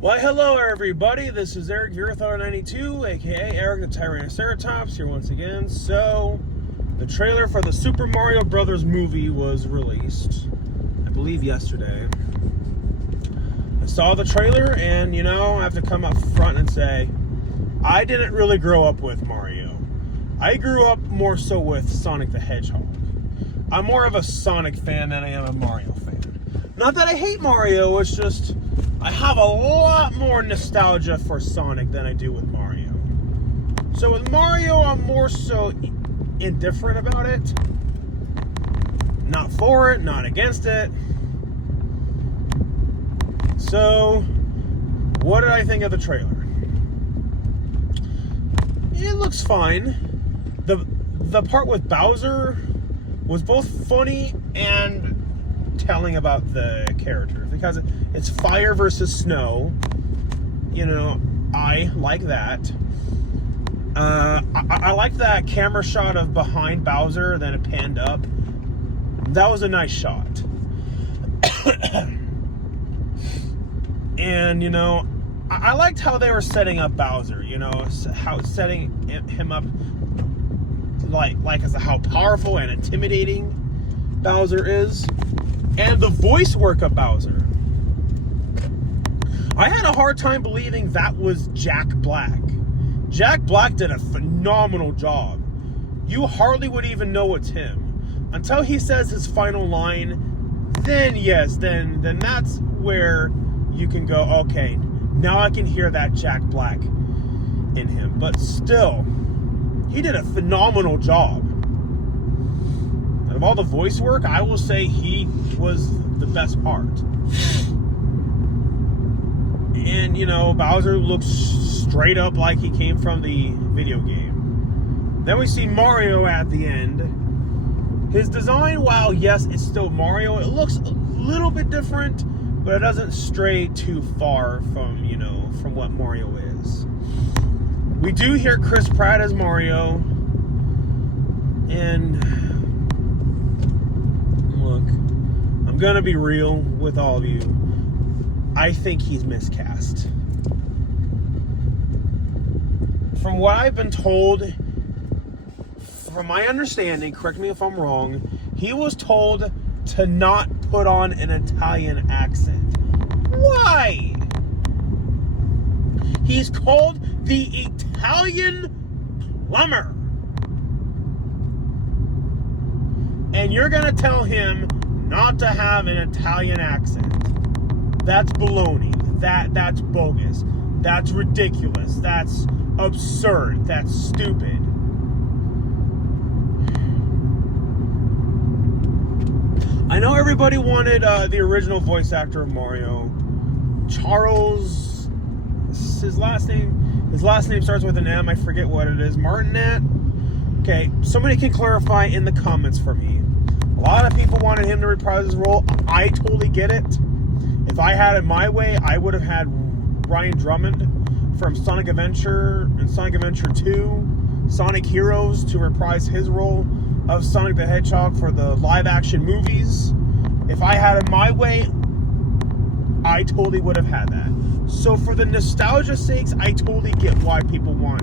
Why, hello everybody, this is Eric Virathar92, aka Eric the Tyrannoceratops, here once again. So, the trailer for the Super Mario Brothers movie was released, I believe yesterday. I saw the trailer and, I have to come up front and say, I didn't really grow up with Mario. I grew up more so with Sonic the Hedgehog. I'm more of a Sonic fan than I am a Mario fan. Not that I hate Mario, it's just I have a lot more nostalgia for Sonic than I do with Mario. So with Mario, I'm more so indifferent about it. Not for it, not against it. So, what did I think of the trailer? It looks fine. The part with Bowser was both funny and telling about the characters, because it's fire versus snow. I like that. I like that camera shot of behind Bowser, then it panned up. That was a nice shot. And I liked how they were setting up Bowser. How setting him up like as how powerful and intimidating Bowser is. And the voice work of Bowser. I had a hard time believing that was Jack Black. Jack Black did a phenomenal job. You hardly would even know it's him. Until he says his final line, then yes, then that's where you can go, okay, now I can hear that Jack Black in him. But still, he did a phenomenal job. Of all the voice work, I will say he was the best part. And, Bowser looks straight up like he came from the video game. Then we see Mario at the end. His design, while yes, it's still Mario, it looks a little bit different, but it doesn't stray too far from, from what Mario is. We do hear Chris Pratt as Mario. And look, I'm gonna be real with all of you. I think he's miscast. From what I've been told, from my understanding, correct me if I'm wrong, he was told to not put on an Italian accent. Why? He's called the Italian plumber. And you're gonna tell him not to have an Italian accent. That's baloney. That's bogus. That's ridiculous. That's absurd. That's stupid. I know everybody wanted the original voice actor of Mario. Charles, his last name starts with an M. I forget what it is. Martinet? Okay, somebody can clarify in the comments for me. A lot of people wanted him to reprise his role. I totally get it. If I had it my way, I would have had Ryan Drummond from Sonic Adventure and Sonic Adventure 2, Sonic Heroes, to reprise his role of Sonic the Hedgehog for the live-action movies. If I had it my way, I totally would have had that. So for the nostalgia sakes, I totally get why people want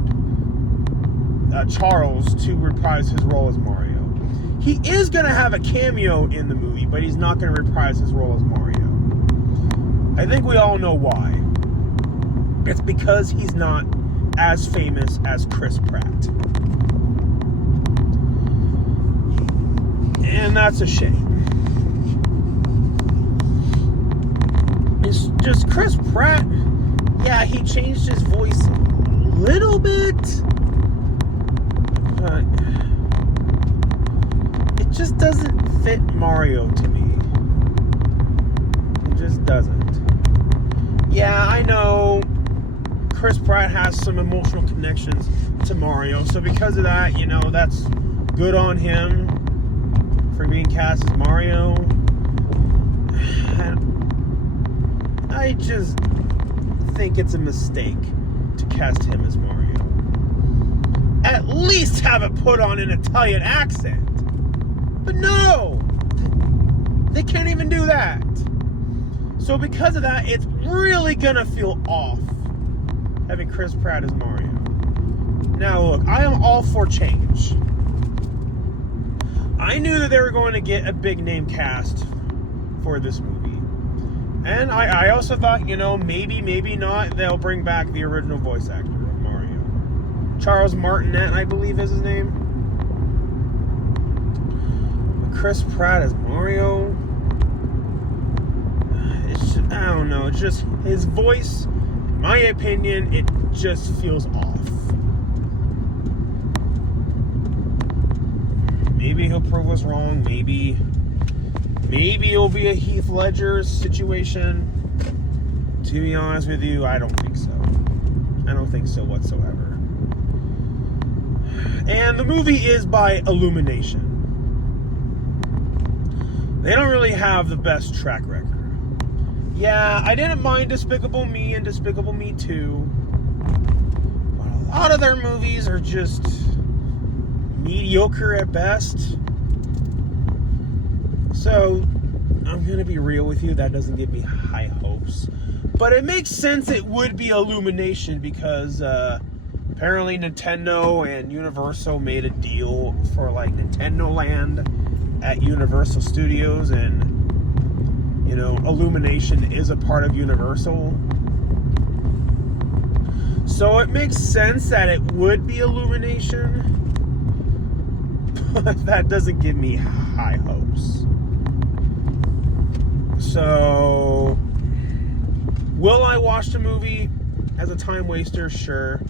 Charles to reprise his role as Mario. He is going to have a cameo in the movie, but he's not going to reprise his role as Mario. I think we all know why. It's because he's not as famous as Chris Pratt. And that's a shame. It's just Chris Pratt, yeah, he changed his voice a little bit, but it just doesn't fit Mario to me. It just doesn't. Yeah, I know Chris Pratt has some emotional connections to Mario, so because of that, that's good on him for being cast as Mario. I just think it's a mistake to cast him as Mario. At least have it put on an Italian accent. But no! They can't even do that. So because of that, it's really gonna feel off having Chris Pratt as Mario. Now look, I am all for change. I knew that they were going to get a big name cast for this movie. And I also thought, you know, maybe not, they'll bring back the original voice actor of Mario. Charles Martinet, I believe is his name. But Chris Pratt as Mario, it's just, I don't know, it's just his voice, in my opinion, it just feels off. Maybe he'll prove us wrong, maybe it'll be a Heath Ledger situation. To be honest with you, I don't think so. I don't think so whatsoever. And the movie is by Illumination. They don't really have the best track record. Yeah, I didn't mind Despicable Me and Despicable Me 2. But a lot of their movies are just mediocre at best. So, I'm going to be real with you, that doesn't give me high hopes. But it makes sense it would be Illumination because apparently Nintendo and Universal made a deal for like Nintendo Land at Universal Studios, and you know, Illumination is a part of Universal. So it makes sense that it would be Illumination, but that doesn't give me high hopes. So, will I watch the movie as a time waster? Sure.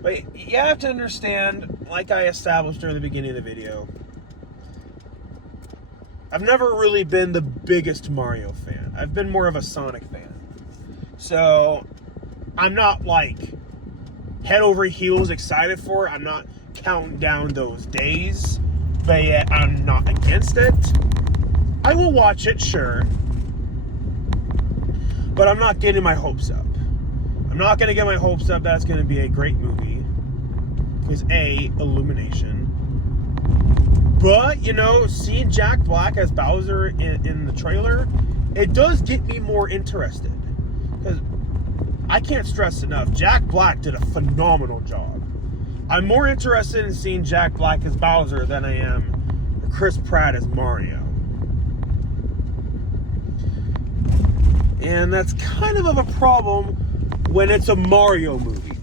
But you have to understand, like I established during the beginning of the video, I've never really been the biggest Mario fan. I've been more of a Sonic fan. So, I'm not like head over heels excited for it. I'm not counting down those days. But yet, I'm not against it. I will watch it, sure. But I'm not getting my hopes up. I'm not going to get my hopes up that it's going to be a great movie. Because A, Illumination. But, you know, seeing Jack Black as Bowser in the trailer, it does get me more interested. Because I can't stress enough, Jack Black did a phenomenal job. I'm more interested in seeing Jack Black as Bowser than I am Chris Pratt as Mario. And that's kind of a problem when it's a Mario movie.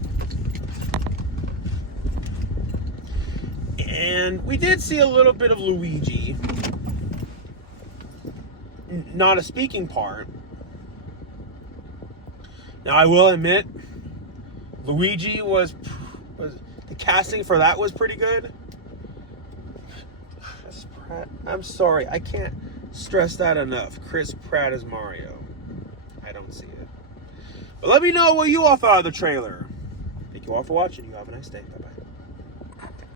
And we did see a little bit of Luigi. Not a speaking part. Now I will admit, Luigi was the casting for that was pretty good. Chris Pratt, I'm sorry, I can't stress that enough. Chris Pratt as Mario. I don't see it. But let me know what you all thought of the trailer. Thank you all for watching. You have a nice day. Bye-bye.